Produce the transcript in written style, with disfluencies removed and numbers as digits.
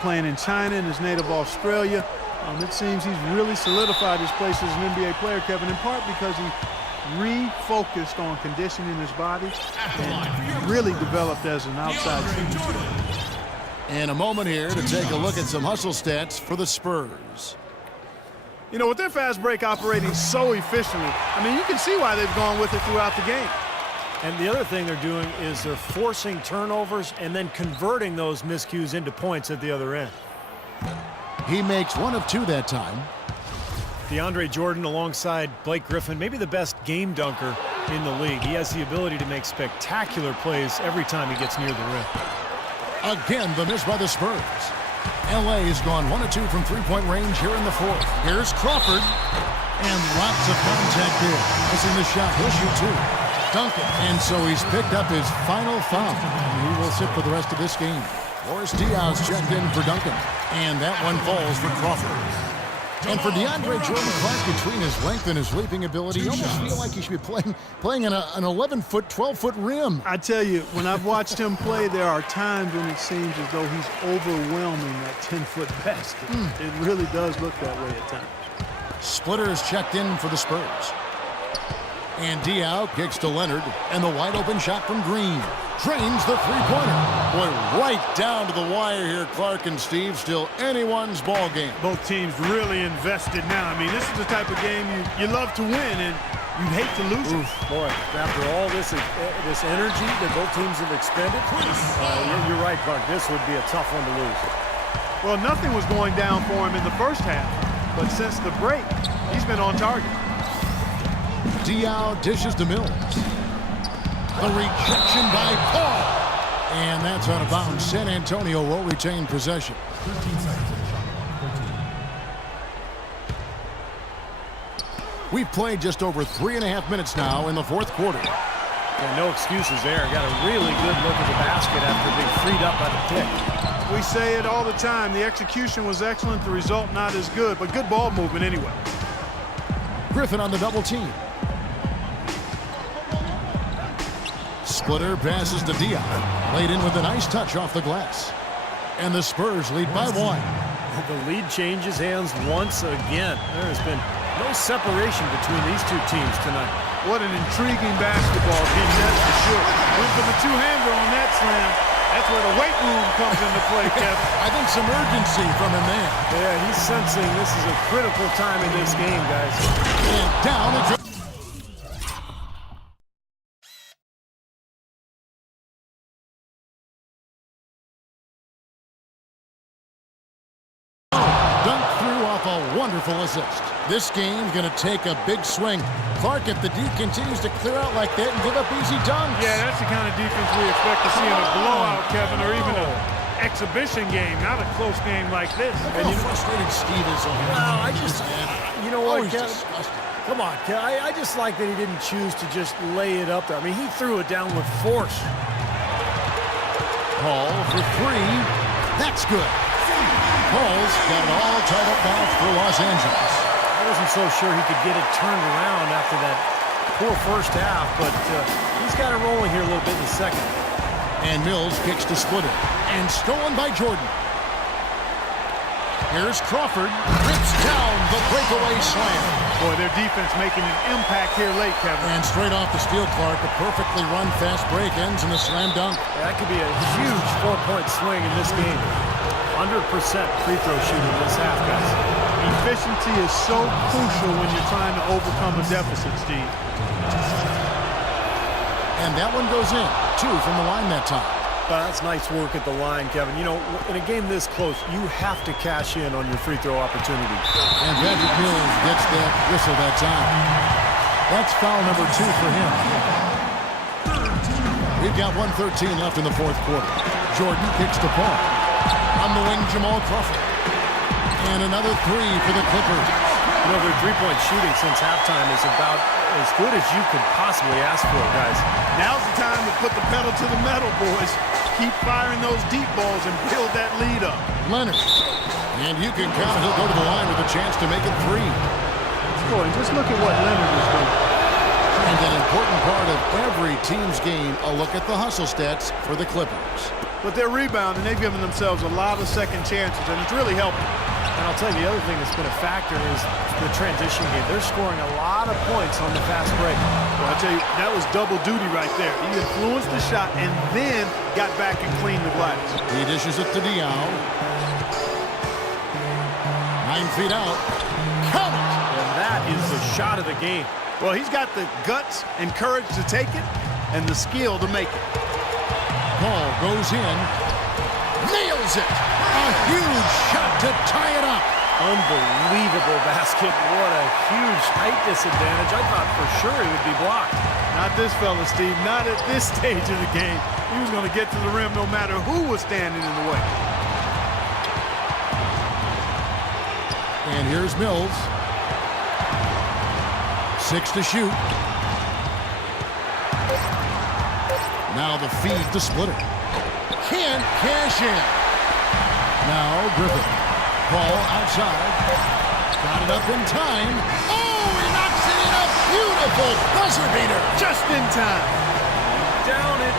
playing in China and his native Australia. It seems he's really solidified his place as an NBA player, Kevin, in part because he refocused on conditioning his body and really developed as an outside shooter. And a moment here to take a look at some hustle stats for the Spurs. You know, with their fast break operating so efficiently, I mean, you can see why they've gone with it throughout the game. And the other thing they're doing is they're forcing turnovers and then converting those miscues into points at the other end. He makes 1 of 2 that time. DeAndre Jordan alongside Blake Griffin, maybe the best game dunker in the league. He has the ability to make spectacular plays every time he gets near the rim. Again, the miss by the Spurs. LA has gone 1 of 2 from three-point range here in the fourth. Here's Crawford. And lots of contact there. Missing the shot. He'll shoot 2. Duncan. And so he's picked up his final foul. He will sit for the rest of this game. Boris Diaz checked in for Duncan. And that one falls for Crawford. And for DeAndre Jordan Clark, between his length and his leaping ability, you almost feel like he should be playing on an 11-foot, 12-foot rim. I tell you, when I've watched him play, there are times when it seems as though he's overwhelming that 10-foot basket. It really does look that way at times. Splitter is checked in for the Spurs. And Diaw kicks to Leonard, and the wide-open shot from Green. Drains the three-pointer. Boy, right down to the wire here, Clark and Steve. Still anyone's ball game. Both teams really invested now. I mean, this is the type of game you love to win, and you hate to lose it. Boy, after all this energy that both teams have expended, you're right, Clark. This would be a tough one to lose. Well, nothing was going down for him in the first half, but since the break, he's been on target. Diaw dishes to Mills. The rejection by Paul. And that's out of bounds. San Antonio will retain possession. 13 seconds. We've played just over 3.5 minutes now in the fourth quarter. And no excuses there. Got a really good look at the basket after being freed up by the pick. We say it all the time. The execution was excellent. The result not as good, but good ball movement anyway. Griffin on the double team. Splitter passes to Diaw. Laid in with a nice touch off the glass. And the Spurs lead by 1. The lead changes hands once again. There has been no separation between these two teams tonight. What an intriguing basketball game, that's for sure. Went for the two-hander on that slam. That's where the weight room comes into play, Kevin. I think some urgency from him there. Yeah, he's sensing this is a critical time in this game, guys. And down it goes. Wonderful assist. This game's going to take a big swing. Clark, if the D continues to clear out like that and give up easy dunks. Yeah, that's the kind of defense we expect to see in a blowout, Kevin, or even an exhibition game, not a close game like this. And you know, frustrated Steve is on. Well, you know what, Kevin? Disgusting. Come on, Kevin. I just like that he didn't choose to just lay it up there. I mean, he threw it down with force. Paul for 3. That's good. Paul's got it all tied up now for Los Angeles. I wasn't so sure he could get it turned around after that poor first half, but he's got it rolling here a little bit in the second. And Mills kicks to Splitter. And stolen by Jordan. Here's Crawford. Rips down the breakaway slam. Boy, their defense making an impact here late, Kevin. And straight off the steal, Clark, a perfectly run fast break ends in a slam dunk. That could be a huge 4-point swing in this game. 100% free throw shooting this half, guys. Efficiency is so crucial when you're trying to overcome a deficit, Steve. And that one goes in. 2 from the line that time. That's nice work at the line, Kevin. You know, in a game this close, you have to cash in on your free throw opportunities. And Patrick Mills gets that whistle that time. That's foul number 2 for him. We've got 1:13 left in the fourth quarter. Jordan kicks to Paul. On the wing, Jamal Crawford. And another 3 for the Clippers. You know, their three-point shooting since halftime is about as good as you could possibly ask for, guys. Now's the time to put the pedal to the metal, boys. Keep firing those deep balls and build that lead up. Leonard. And you can count he'll go to the line with a chance to make it 3. Boy, just look at what Leonard is doing. And an important part of every team's game, a look at the hustle stats for the Clippers. But they're rebounding. They've given themselves a lot of second chances, and it's really helping. And I'll tell you, the other thing that's been a factor is the transition game. They're scoring a lot of points on the fast break. Well, I tell you, that was double duty right there. He influenced the shot and then got back and cleaned the glass. He dishes it to Diao. 9 feet out. Count it! And that is the shot of the game. Well, he's got the guts and courage to take it and the skill to make it. Ball goes in. Nails it! A huge shot to tie it up. Unbelievable basket. What a huge height disadvantage. I thought for sure he would be blocked. Not this fella, Steve. Not at this stage of the game. He was going to get to the rim no matter who was standing in the way. And here's Mills. 6 to shoot. Now the feed to Splitter. Can't cash in. Now Griffin. Ball outside. Got it up in time. Oh, he knocks it in. A beautiful buzzer beater. Just in time. Down it.